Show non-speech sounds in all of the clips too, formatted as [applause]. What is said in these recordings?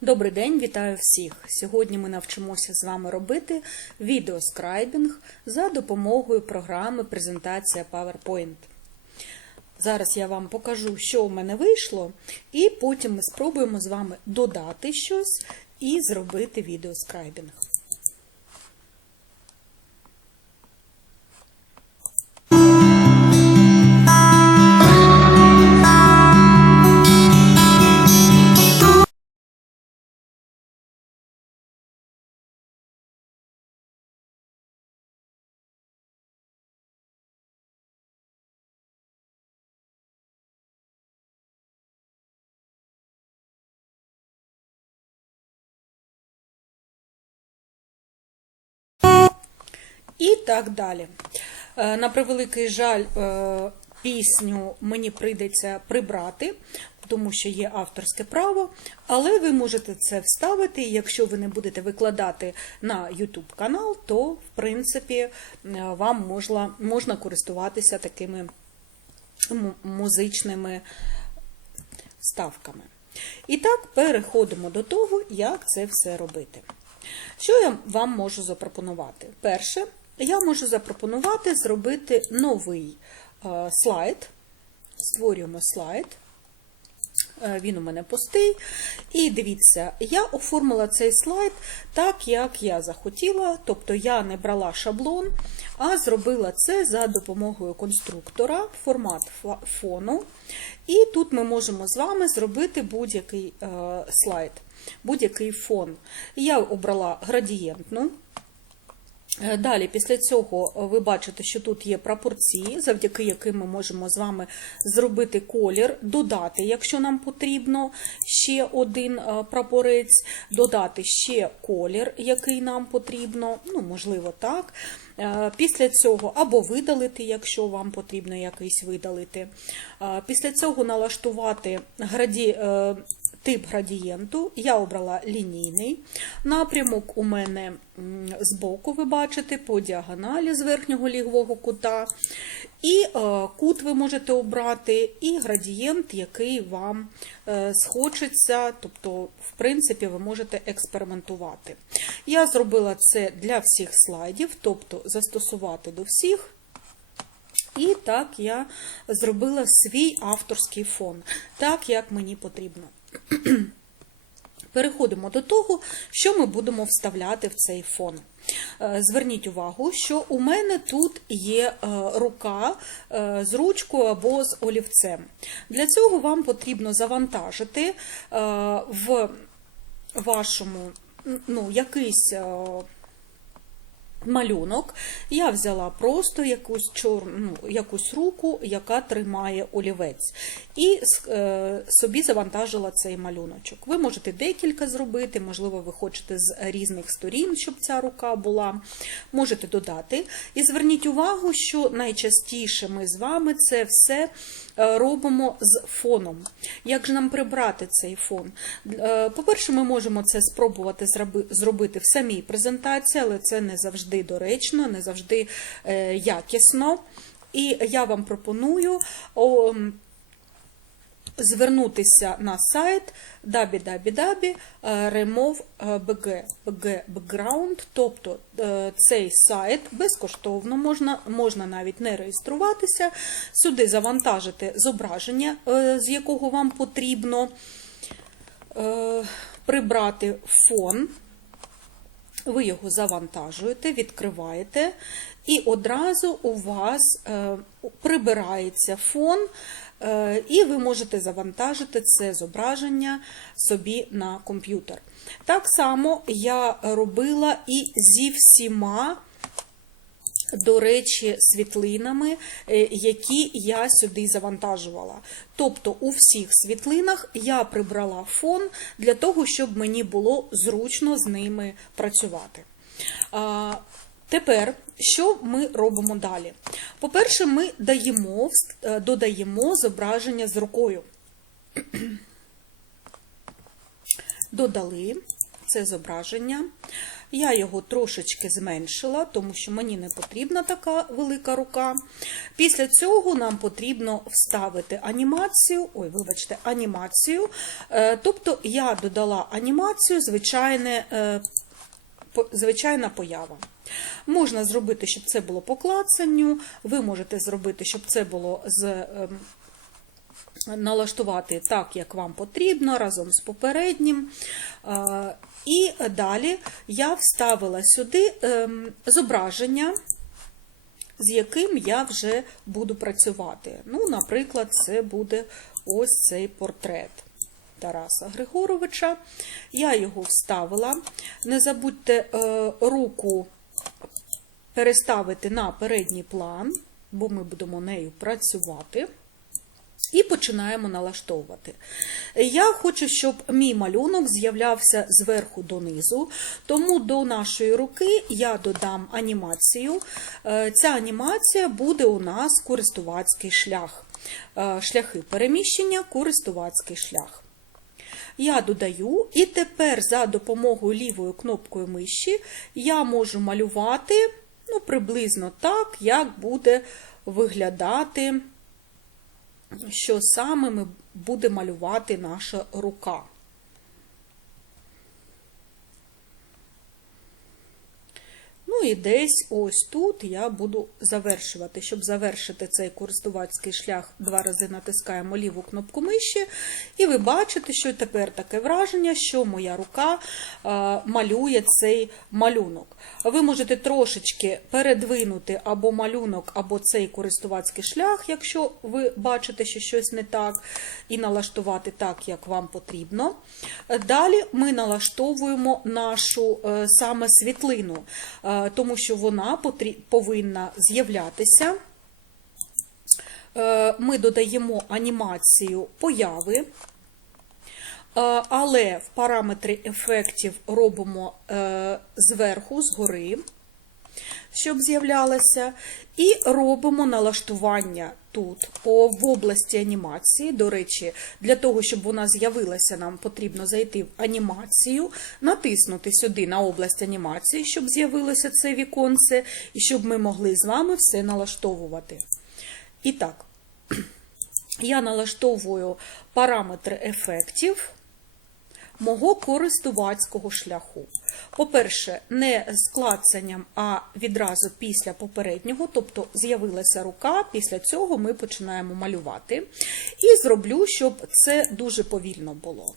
Добрий день, вітаю всіх! Сьогодні ми навчимося з вами робити відеоскрайбінг за допомогою програми презентація PowerPoint. Зараз я вам покажу, що у мене вийшло, і потім ми спробуємо з вами додати щось і зробити відеоскрайбінг. І так далі. Е, На превеликий жаль, е, пісню мені прийдеться прибрати, тому що є авторське право, але ви можете це вставити. і Якщо ви не будете викладати на YouTube канал, то в принципі е, вам можна, можна користуватися такими музичними ставками. І так, переходимо до того, як це все робити. Що я вам можу запропонувати? Перше, я можу запропонувати зробити новий е, слайд. Створюємо слайд. Е, Він у мене пустий. І дивіться, я оформила цей слайд так, як я захотіла, тобто я не брала шаблон, а зробила це за допомогою конструктора, формат фону. І тут ми можемо з вами зробити будь-який е, слайд, будь-який фон. Я обрала градієнтну. Е, Далі, після цього е, ви бачите, що тут є прапорці, завдяки яким ми можемо з вами зробити колір, додати, якщо нам потрібно ще один е, прапорець, додати ще колір, який нам потрібно, ну, можливо, так. Після цього або видалити, якщо вам потрібно якийсь видалити. Після цього налаштувати граді... тип градієнту. Я обрала лінійний. Напрямок у мене збоку, ви бачите, по діагоналі з верхнього лівого кута. І е, кут ви можете обрати, і градієнт, який вам е, схочеться, тобто, в принципі, ви можете експериментувати. Я зробила це для всіх слайдів, тобто застосувати до всіх. І так я зробила свій авторський фон, так як мені потрібно. Переходимо до того, що ми будемо вставляти в цей фон. Е, Зверніть увагу, що у мене тут є е, рука е, з ручкою або з олівцем. Для цього вам потрібно завантажити в вашому ну, якийсь малюнок. Я взяла просто якусь чор... ну, якусь руку, яка тримає олівець, і е, собі завантажила цей малюночок. Ви можете декілька зробити, можливо, ви хочете з різних сторін, щоб ця рука була. Можете додати. І зверніть увагу, що найчастіше ми з вами це все е, робимо з фоном. Як же нам прибрати цей фон? Е, По-перше, ми можемо це спробувати зроби- зробити в самій презентації, але це не завжди доречно, не завжди е, якісно. І я вам пропоную звернутися на сайт www remove bg bg background, тобто е, цей сайт безкоштовно можна, можна навіть не реєструватися, сюди завантажити зображення, е, з якого вам потрібно прибрати фон. Ви його завантажуєте, відкриваєте, і одразу у вас е, прибирається фон, е, і ви можете завантажити це зображення собі на комп'ютер. Так само я робила і зі всіма. До речі, світлинами, е, які я сюди завантажувала. Тобто у всіх світлинах я прибрала фон для того, щоб мені було зручно з ними працювати. Тепер, що ми робимо далі? По-перше, ми даємо, е, додаємо зображення з рукою. Додали це зображення. Я його трошечки зменшила, тому що мені не потрібна така велика рука. Після цього нам потрібно вставити анімацію, ой, вибачте, анімацію. Е, Тобто я додала анімацію, звичайне, е, звичайна поява. Можна зробити, щоб це було по клацанню, ви можете зробити, щоб це було з. Налаштувати так, як вам потрібно, разом з попереднім. І далі я вставила сюди ем, зображення, з яким я вже буду працювати. Ну, наприклад, це буде ось цей портрет. Тараса Григоровича. Я його вставила. Не забудьте е, руку переставити на передній план, бо ми будемо нею працювати. І починаємо налаштовувати. Я хочу, щоб мій малюнок з'являвся зверху донизу, тому до нашої руки я додам анімацію. Е, Ця анімація буде у нас користувацький шлях. Е, Шляхи переміщення, користувацький шлях. Я додаю, і тепер за допомогою лівою кнопкою миші я можу малювати ну, приблизно так, як буде виглядати що саме ми буде малювати наша рука. Ну і десь ось тут я буду завершувати. Щоб завершити цей користувацький шлях, два рази натискаємо ліву кнопку миші, і ви бачите, що тепер таке враження, що моя рука е, малює цей малюнок. Ви можете трошечки передвинути або малюнок, або цей користувацький шлях, якщо ви бачите, що щось не так, і налаштувати так, як вам потрібно. Далі ми налаштовуємо нашу е, саме світлину, е, тому що вона повинна з'являтися. Е, Ми додаємо анімацію появи. Е, Але в параметри ефектів робимо е, зверху, згори, щоб з'являлася, і робимо налаштування тут, о, в області анімації. До речі, для того, щоб вона з'явилася, нам потрібно зайти в анімацію, натиснути сюди на область анімації, щоб з'явилося це віконце, і щоб ми могли з вами все налаштовувати. І так, [clears throat] я налаштовую параметри ефектів мого користувацького шляху. По-перше, не з клацанням, а відразу після попереднього, тобто з'явилася рука, після цього ми починаємо малювати. І зроблю, щоб це дуже повільно було.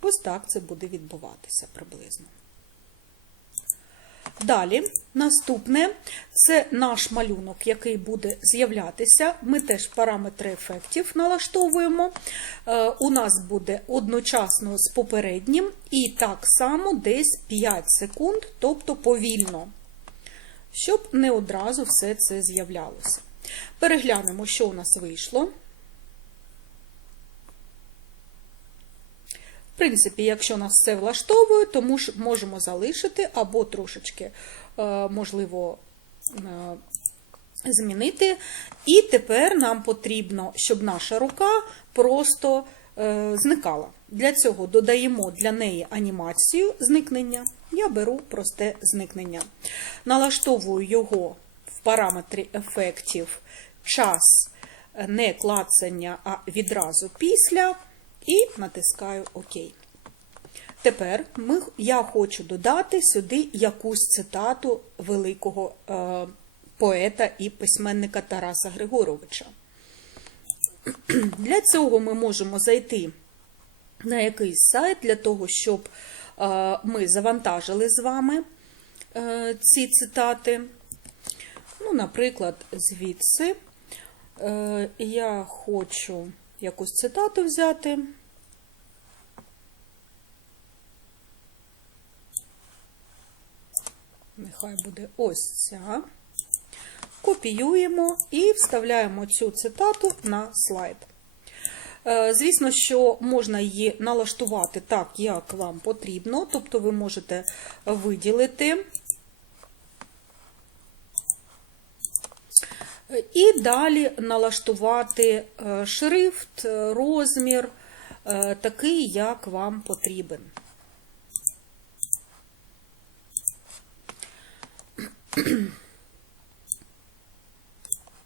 Ось так це буде відбуватися приблизно. Далі, наступне це наш малюнок, який буде з'являтися. Ми теж параметри ефектів налаштовуємо. Е, У нас буде одночасно з попереднім, і так само десь 5 секунд, тобто повільно, щоб не одразу все це з'являлося. Переглянемо, що у нас вийшло. В принципі, якщо нас все влаштовує, то муж- можемо залишити або трошечки, е, можливо, е, змінити. І тепер нам потрібно, щоб наша рука просто е, зникала. Для цього додаємо для неї анімацію зникнення. Я беру просте зникнення. Налаштовую його в параметрі ефектів час не клацання, а відразу після. І натискаю ОК. Тепер ми, я хочу додати сюди якусь цитату великого е, поета і письменника Тараса Григоровича. Для цього ми можемо зайти на якийсь сайт для того, щоб е, ми завантажили з вами е, ці цитати. Ну, наприклад, звідси е, я хочу якусь цитату взяти. Нехай буде ось ця. Копіюємо і вставляємо цю цитату на слайд. Е, Звісно, що можна її налаштувати так, як вам потрібно, тобто ви можете виділити. І далі налаштувати е, шрифт, е, розмір, е, такий, як вам потрібен.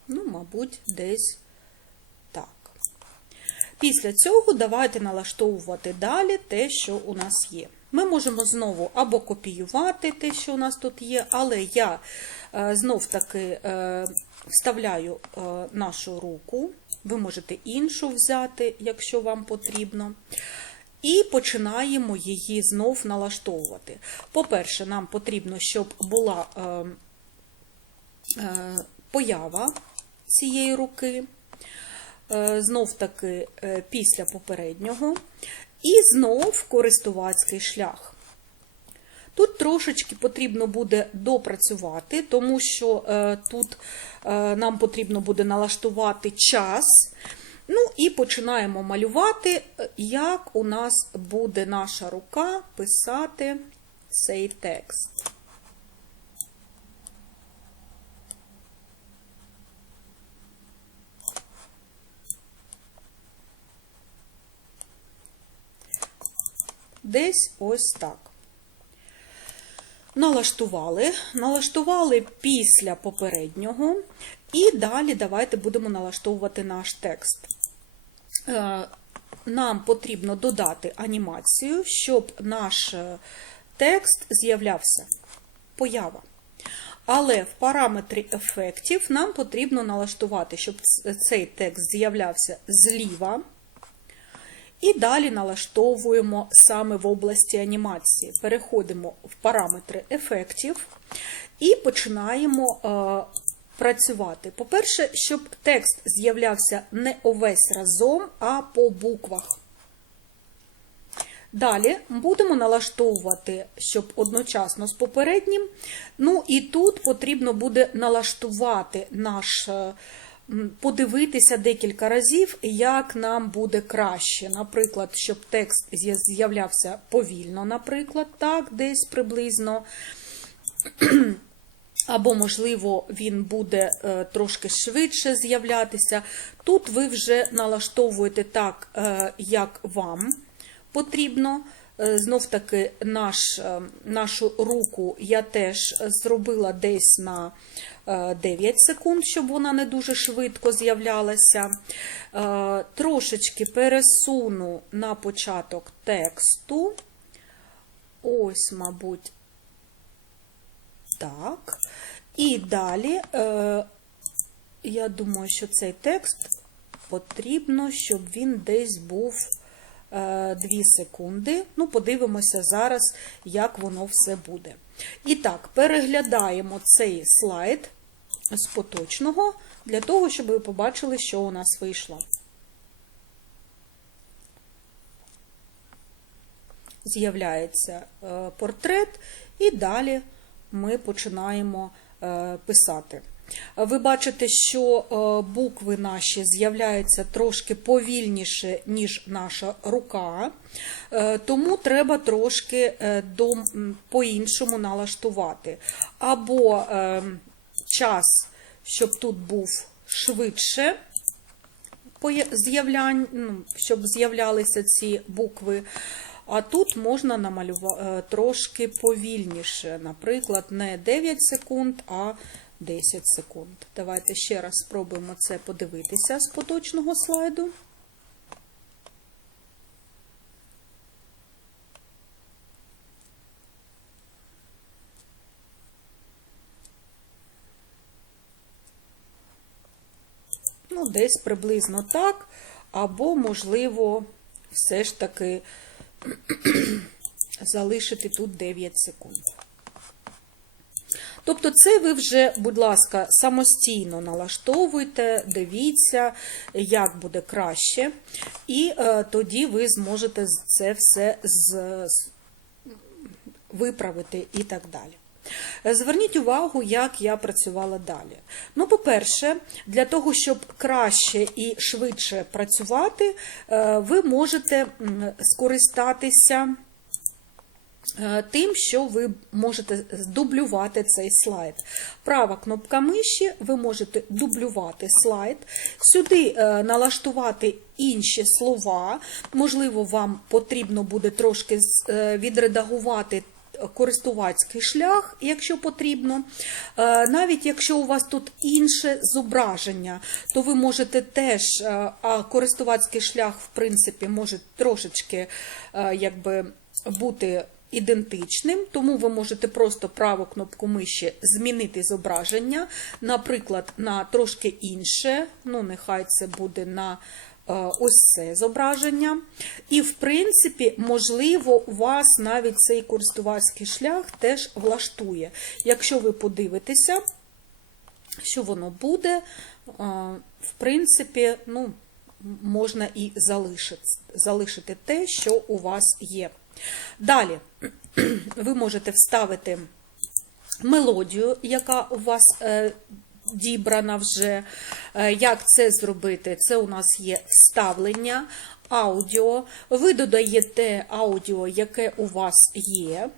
Ну, мабуть, десь Після цього давайте налаштовувати далі те, що у нас є. Ми можемо знову або копіювати те, що у нас тут є, але я е, знов таки е, вставляю е, нашу руку. Ви можете іншу взяти, якщо вам потрібно. І починаємо її знов налаштовувати. По-перше, нам потрібно, щоб була поява цієї руки, знов таки е, після попереднього, і знов користувацький шлях. Тут трошечки потрібно буде допрацювати, тому що е, тут е, нам потрібно буде налаштувати час. Ну і починаємо малювати, е, як у нас буде наша рука писати цей текст. Десь ось так. Налаштували, налаштували після попереднього, і далі давайте будемо налаштовувати наш текст. Е, Нам потрібно додати анімацію, щоб наш е, текст з'являвся. Поява. Але в параметрі ефектів нам потрібно налаштувати, щоб цей текст з'являвся зліва. І далі налаштовуємо саме в області анімації. Переходимо в параметри ефектів і починаємо е, працювати. По-перше, щоб текст з'являвся не увесь разом, а по буквах. Далі будемо налаштовувати, щоб одночасно з попереднім. Ну і тут потрібно буде налаштувати наш, е, подивитися декілька разів, як нам буде краще. Наприклад, щоб текст з'являвся повільно, наприклад, так, десь приблизно. [clears throat] Або, можливо, він буде е, трошки швидше з'являтися. Тут ви вже налаштовуєте так, е, як вам потрібно. Е, Знов таки наш, е, нашу руку я теж зробила десь на е, 9 секунд, щоб вона не дуже швидко з'являлася. Е, Трошечки пересуну на початок тексту. Ось, мабуть, так. І далі, е, я думаю, що цей текст потрібно, щоб він десь був 2 секунди. Ну, подивимося зараз, як воно все буде. І так, переглядаємо цей слайд з поточного, для того, щоб ви побачили, що у нас вийшло. З'являється е, портрет, і далі ми починаємо е, писати. Ви бачите, що е, букви наші з'являються трошки повільніше, ніж наша рука, е, тому треба трошки е, по-іншому налаштувати. Або час, щоб тут був швидше, ну, щоб з'являлися ці букви. А тут можна намалювати трошки повільніше, наприклад, не 9 секунд, а 10 секунд. Давайте ще раз спробуємо це подивитися з поточного слайду. Ну, десь приблизно так, або, можливо, все ж таки [clears throat] залишити тут 9 секунд. Тобто, це ви вже, будь ласка, самостійно налаштовуйте, дивіться, як буде краще, і е, тоді ви зможете це все з, виправити і так далі. Е, Зверніть увагу, як я працювала далі. Ну, по-перше, для того, щоб краще і швидше працювати, е, ви можете скористатися тим, що ви можете дублювати цей слайд. Права кнопка миші, ви можете дублювати слайд, сюди е, налаштувати інші слова. Можливо, вам потрібно буде трошки е, відредагувати користувацький шлях, якщо потрібно. Е, Навіть якщо у вас тут інше зображення, то ви можете теж, е, а користувацький шлях, в принципі, може трошечки е, якби, бути ідентичним, тому ви можете просто праву кнопку миші змінити зображення, наприклад, на трошки інше, ну нехай це буде на е, ось це зображення. І, в принципі, можливо, у вас навіть цей користувацький шлях теж влаштує. Якщо ви подивитеся, що воно буде, е, в принципі, ну, можна і залишити, залишити те, що у вас є. Далі ви можете вставити мелодію, яка у вас е, дібрана вже. Е, Як це зробити? Це у нас є вставлення аудіо. Ви додаєте аудіо, яке у вас є.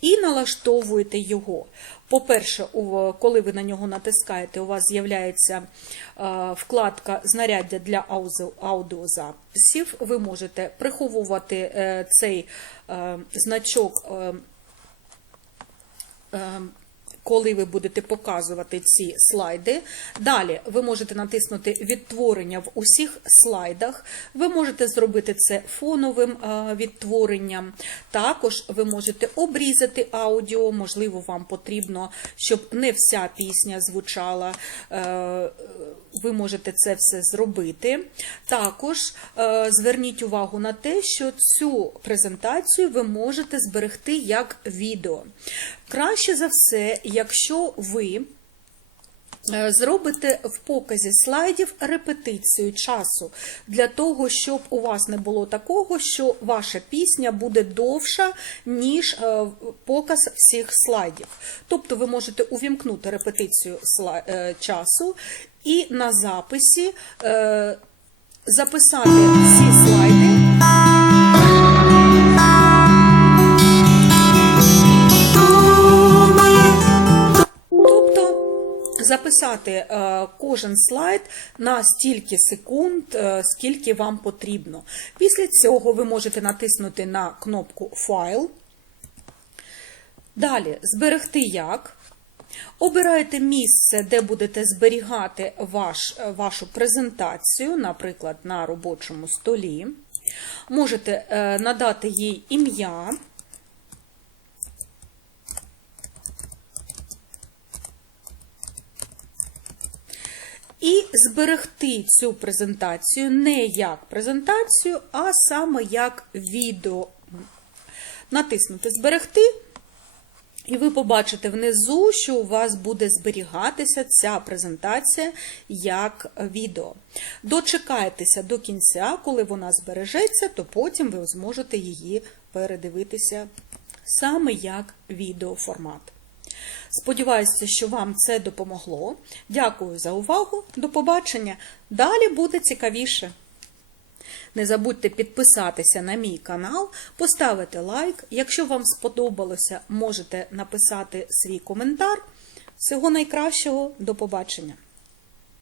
І налаштовуєте його. По-перше, коли ви на нього натискаєте, у вас з'являється е, вкладка знаряддя для аудіозаписів. Ви можете приховувати е, цей е, значок. Е, е, коли ви будете показувати ці слайди. Далі ви можете натиснути відтворення в усіх слайдах. Ви можете зробити це фоновим е, відтворенням. Також ви можете обрізати аудіо, можливо, вам потрібно, щоб не вся пісня звучала. Ви можете це все зробити. Також е, зверніть увагу на те, що цю презентацію ви можете зберегти як відео. Краще за все, якщо ви е, зробите в показі слайдів репетицію часу для того, щоб у вас не було такого, що ваша пісня буде довша, ніж е, показ всіх слайдів. Тобто ви можете увімкнути репетицію часу і на записі е, записати всі слайди. Тобто записати е, кожен слайд на стільки секунд, е, скільки вам потрібно. Після цього ви можете натиснути на кнопку Файл. Далі зберегти як. Обираєте місце, де будете зберігати ваш, вашу презентацію, наприклад, на робочому столі. Можете е, надати їй ім'я. І зберегти цю презентацію не як презентацію, а саме як відео. Натиснути Зберегти, і ви побачите внизу, що у вас буде зберігатися ця презентація як відео. Дочекайтеся до кінця, коли вона збережеться, то потім ви зможете її передивитися саме як відеоформат. Сподіваюся, що вам це допомогло. Дякую за увагу. До побачення. Далі буде цікавіше. Не забудьте підписатися на мій канал, поставити лайк. Якщо вам сподобалося, можете написати свій коментар. Всього найкращого, до побачення!